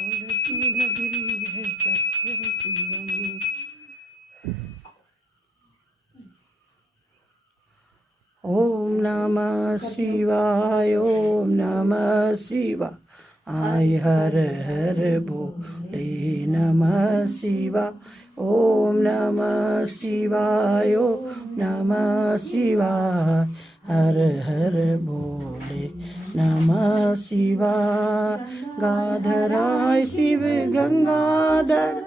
उलटी लग रही है सत्यम शिवम। ओम नमः शिवाय, ओम नमः शिवाय। आय हर हर बोले नमः शिवाय। ओम नमः शिवाय, ओम नमः शिवाय। हर हर बोले नमः शिवाय। गाधराय शिव गंगाधर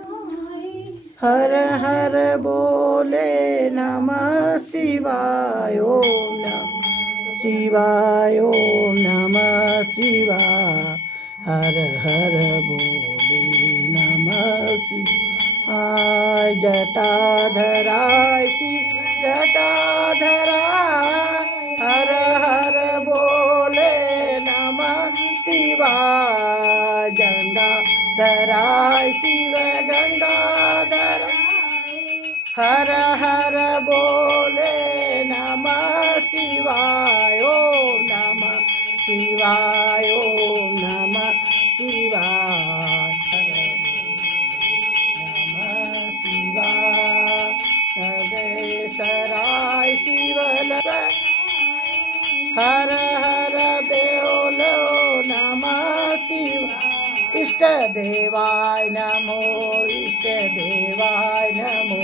हर हर बोले नमः शिवाय। ओम नमः शिवाय, ओम नमः शिवाय। हर हर बोले नमः शिवाय। जटाधराय शिव जटाधराय हर हर बोले नमः शिवाय। गंगाधराय शिव गंगाधर हर हर बोले नमः शिवाय। ओम नमः शिवाय, ओम नमः शिवाय। नमः शिवाय। सर्वेश्वराय शिवल हर हर देवलो नमः शिवाय। इष्ट देवाय नमो, इष्ट देवाय नमो।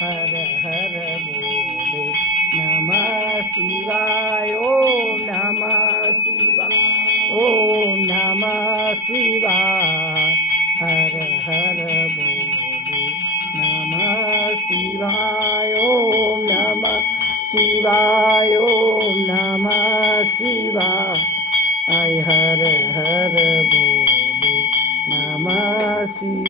हर हर बोले नमः शिवाय। ओम नमः शिवाय, ओम नमः शिवाय। हर हर बोले नमः शिवाय। ओम नमः शिवाय, ओम नमः शिवाय। हर हर बोले नमः शिवाय।